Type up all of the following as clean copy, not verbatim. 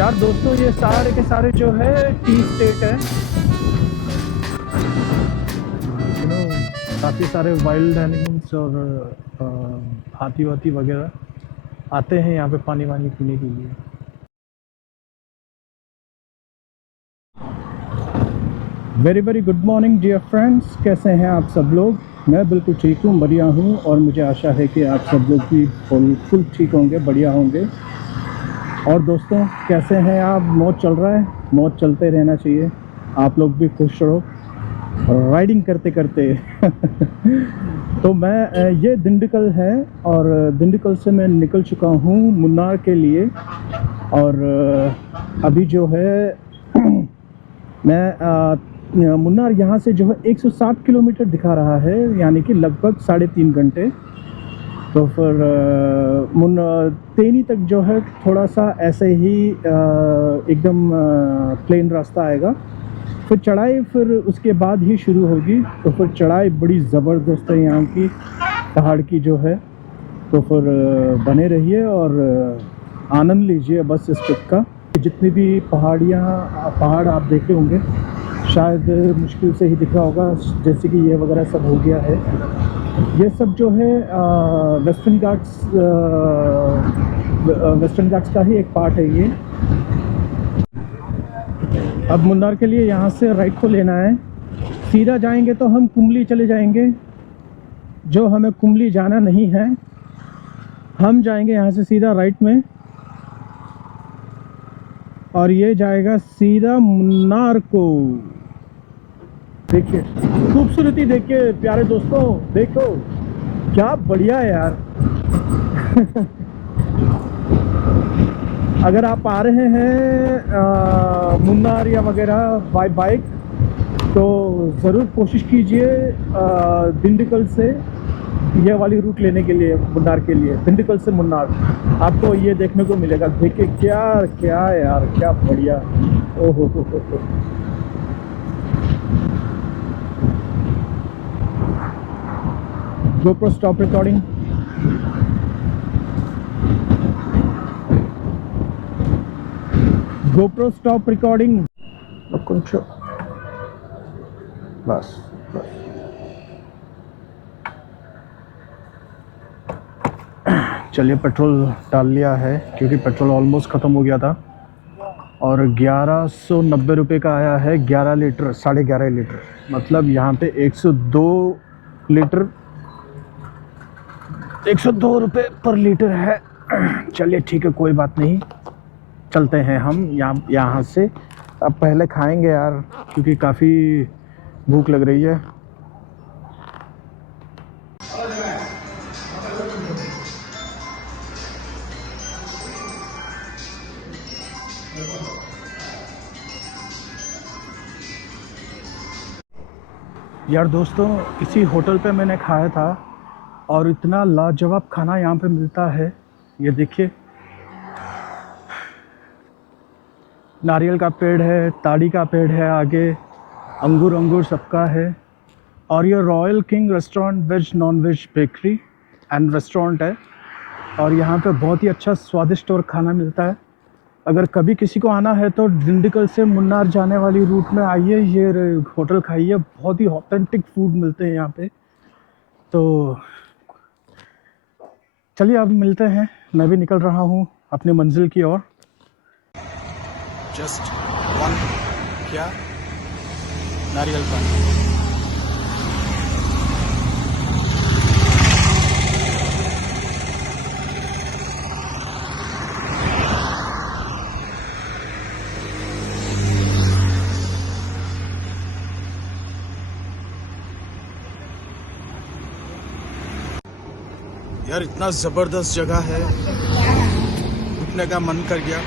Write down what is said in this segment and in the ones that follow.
यार दोस्तों, ये सारे के सारे जो है टी स्टेट है। काफ़ी सारे वाइल्ड एनिमल्स और हाथी वाथी वगैरह आते हैं यहाँ पे पानी वानी पीने के लिए। Very very good morning dear friends, कैसे हैं आप सब लोग। मैं बिल्कुल ठीक हूँ, बढ़िया हूँ और मुझे आशा है कि आप सब लोग भी बिल्कुल ठीक होंगे, बढ़िया होंगे। और दोस्तों कैसे हैं आप। मौज चल रहा है, मौज चलते रहना चाहिए। आप लोग भी खुश रहो राइडिंग करते करते। तो मैं ये दिंडीगल है और दिंडीगल से मैं निकल चुका हूँ मुन्नार के लिए। और अभी जो है मैं मुन्नार यहाँ से जो है 160 किलोमीटर दिखा रहा है, यानी कि लगभग 3.5 घंटे। तो फिर तेनी तक जो है थोड़ा सा ऐसे ही एकदम प्लेन रास्ता आएगा, फिर चढ़ाई फिर उसके बाद ही शुरू होगी। तो फिर चढ़ाई बड़ी ज़बरदस्त है यहाँ की पहाड़ की जो है। तो फिर बने रहिए और आनंद लीजिए बस इस ट्रिप का। जितनी भी पहाड़ आप देखे होंगे, शायद मुश्किल से ही दिख रहा होगा, जैसे कि ये वगैरह सब हो गया है। ये सब जो है वेस्टर्न घाट्स का ही एक पार्ट है ये। अब मुन्नार के लिए यहाँ से राइट को लेना है। सीधा जाएंगे तो हम कुमली चले जाएंगे, जो हमें कुमली जाना नहीं है। हम जाएंगे यहाँ से सीधा राइट में और ये जाएगा सीधा मुन्नार को। देखिए खूबसूरती, देखिए प्यारे दोस्तों, देखो क्या बढ़िया है यार। अगर आप आ रहे हैं मुन्नार या वगैरह बाय बाइक, तो ज़रूर कोशिश कीजिए दिंडीगल से ये वाली रूट लेने के लिए। मुन्नार के लिए दिंडीगल से मुन्नार आपको ये देखने को मिलेगा। देखिए क्या क्या यार, क्या बढ़िया। ओहो हो। GoPro stop recording. GoPro stop recording. बस चलिए, पेट्रोल डाल लिया है क्योंकि पेट्रोल ऑलमोस्ट ख़त्म हो गया था। और 1190 रुपये का आया है 11 लीटर, 11.5 लीटर। मतलब यहाँ पे 102 लीटर, 102 रुपये पर लीटर है। चलिए ठीक है, कोई बात नहीं, चलते हैं हम यहाँ से। अब पहले खाएंगे यार, क्योंकि काफ़ी भूख लग रही है। यार दोस्तों, इसी होटल पे मैंने खाया था और इतना लाजवाब खाना यहाँ पे मिलता है। ये देखिए, नारियल का पेड़ है, ताड़ी का पेड़ है, आगे अंगूर सबका है। और ये royal king restaurant veg non veg bakery and restaurant है। और यहाँ पे बहुत ही अच्छा स्वादिष्ट और खाना मिलता है। अगर कभी किसी को आना है तो दिंडीगल से मुन्नार जाने वाली रूट में आइए, ये होटल खाइए, बहुत ही ऑथेंटिक फूड मिलते हैं यहाँ पे। तो चलिए अब मिलते हैं, मैं भी निकल रहा हूँ अपनी मंजिल की ओर। जस्ट वन क्या नारियल पानी। यार इतना ज़बरदस्त जगह है, उठने का मन कर गया।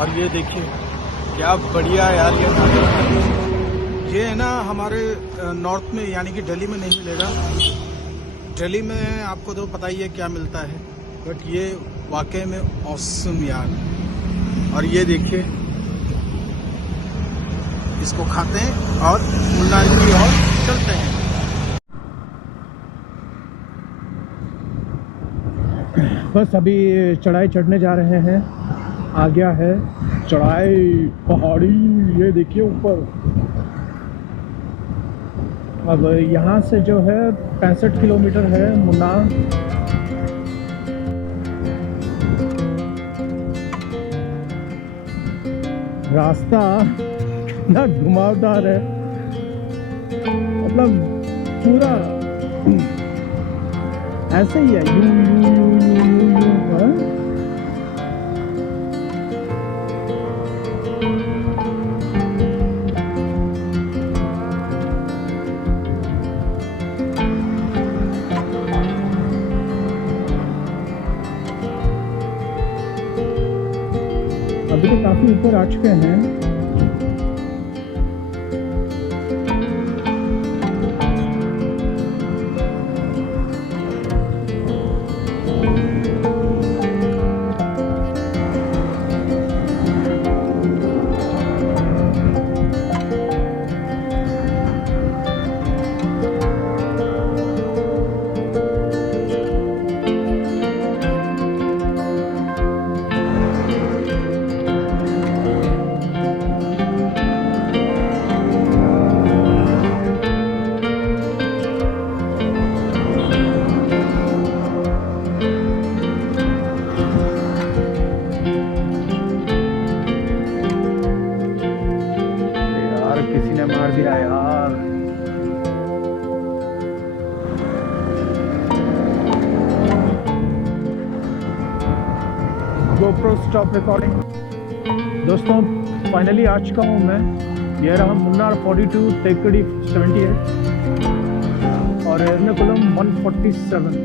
और ये देखिए क्या बढ़िया यार, ये नारियल पानी। ये है ना हमारे नॉर्थ में, यानी कि दिल्ली में नहीं मिलेगा। दिल्ली में आपको तो पता ही है क्या मिलता है, बट ये वाकई में ऑसम यार। और ये देखिए, इसको खाते हैं और मुन्नार की ओर चलते हैं। बस अभी चढ़ाई चढ़ने जा रहे हैं आ गया है चढ़ाई पहाड़ी, ये देखिए ऊपर। अब यहाँ से जो है 65 किलोमीटर है मुन्नार। रास्ता ना घुमावदार है, मतलब पूरा ऐसे ही है, you you you you you you हाँ? अभी तो काफी ऊपर आ चुके हैं। यार किसी ने मार दिया यार। GoPro stop recording. दोस्तों फाइनली आ चुका हूँ मैं। ये रहा मुन्नार 42, तेकड़ी 78 और एर्नाकुलम 147।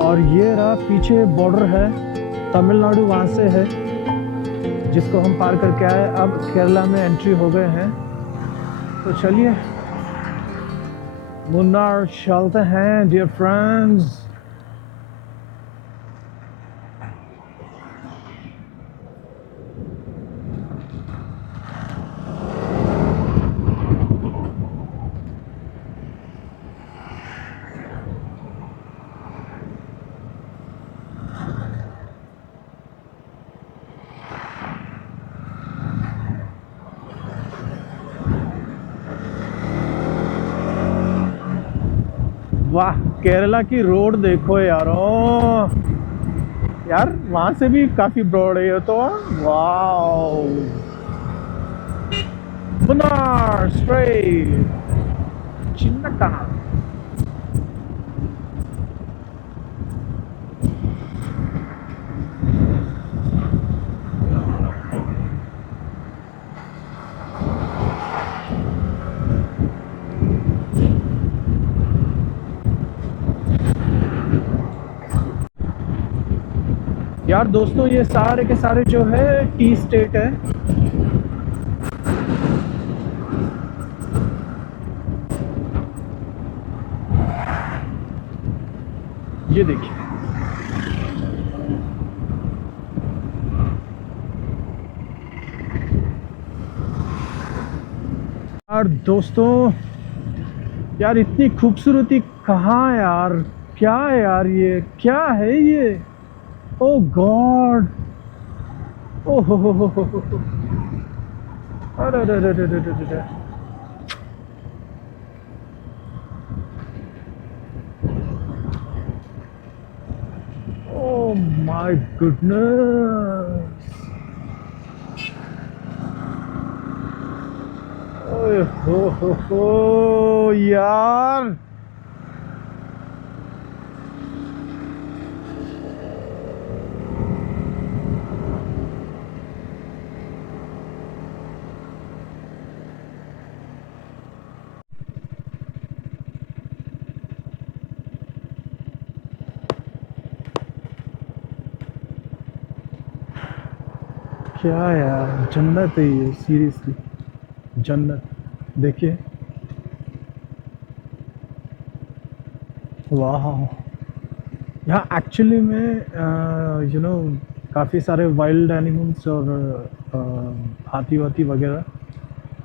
और ये रहा पीछे बॉर्डर है, तमिलनाडु वहाँ से है जिसको हम पार करके आए। अब केरला में एंट्री हो गए हैं, तो चलिए मुन्नार चलते हैं डियर फ्रेंड्स। वाह केरला की रोड देखो यारो, यार वहां से भी काफी ब्रॉड है ये तो। Wow Munnar straight Chinnakana. यार दोस्तों ये सारे के सारे जो है टी स्टेट है। ये देखिए यार दोस्तों, यार इतनी खूबसूरती कहाँ यार, क्या है यार, ये क्या है ये, ओ गॉड, ओ हो, अरे अरे अरे अरे अरे अरे। Oh my goodness! ओए हो यार, क्या यार, जन्नत है ये, सीरियसली जन्नत। देखिए वाह, यहाँ एक्चुअली में काफ़ी सारे वाइल्ड एनिमल्स और हाथी वाथी वगैरह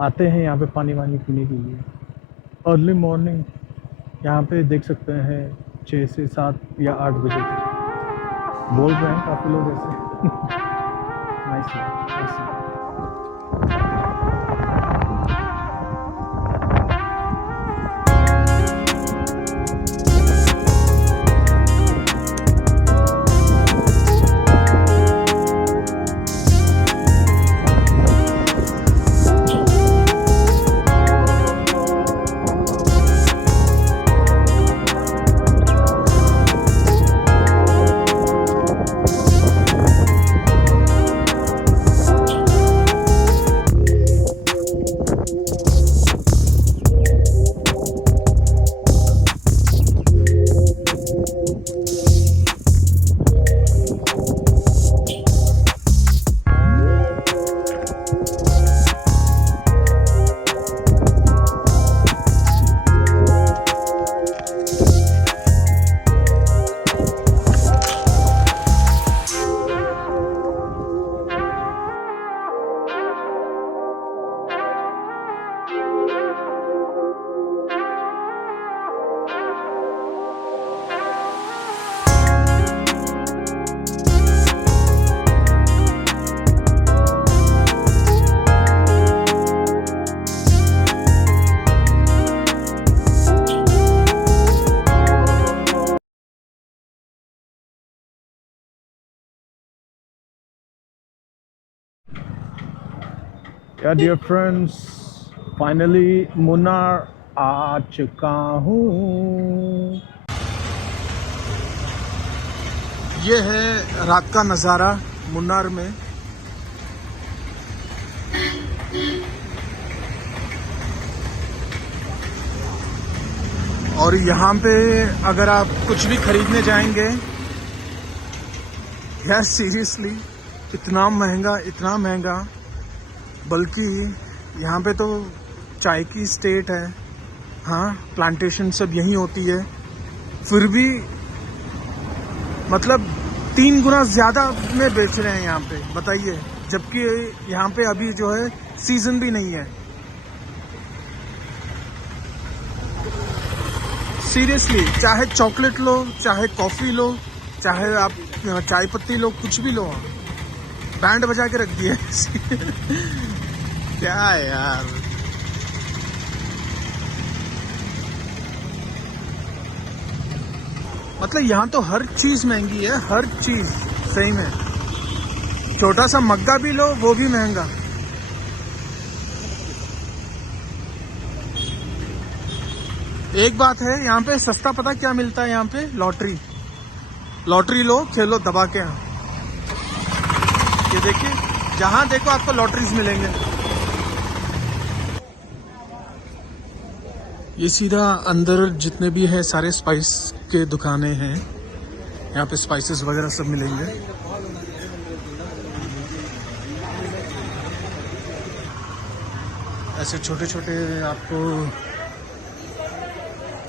आते हैं यहाँ पे पानी वानी पीने के लिए। अर्ली मॉर्निंग यहाँ पे देख सकते हैं 6 से 7 या 8 बजे तक बोल रहे हैं काफ़ी लोग ऐसे। ऐसे ऐसे। Yeah, dear friends, finally Munnar आ चुका हूँ। ये है रात का नज़ारा मुन्नार में। और यहाँ पे अगर आप कुछ भी खरीदने जाएंगे, यार सीरियसली इतना महंगा, बल्कि यहाँ पे तो चाय की स्टेट है, हाँ प्लांटेशन सब यहीं होती है, फिर भी मतलब 3 गुना ज़्यादा में बेच रहे हैं यहाँ पे, बताइए। जबकि यहाँ पे अभी जो है सीज़न भी नहीं है। सीरियसली, चाहे चॉकलेट लो, चाहे कॉफ़ी लो, चाहे आप चाय पत्ती लो, कुछ भी लो, बैंड बजा के रख दिए। क्या है यार। मतलब यहाँ तो हर चीज महंगी है, हर चीज सही में। छोटा सा मग्गा भी लो, वो भी महंगा। एक बात है, यहाँ पे सस्ता पता क्या मिलता है? यहाँ पे लॉटरी लो, खेलो दबा के। ये देखिए, जहाँ देखो आपको लॉटरीज मिलेंगे। ये सीधा अंदर जितने भी है सारे स्पाइस के दुकानें हैं, यहाँ पे स्पाइसेस वगैरह सब मिलेंगे। ऐसे छोटे छोटे आपको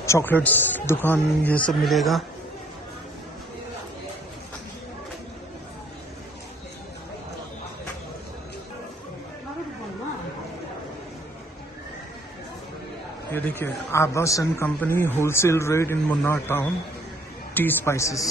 चॉकलेट्स दुकान ये सब मिलेगा। ये देखिए, आबास and company wholesale rate in Munnar town, T spices.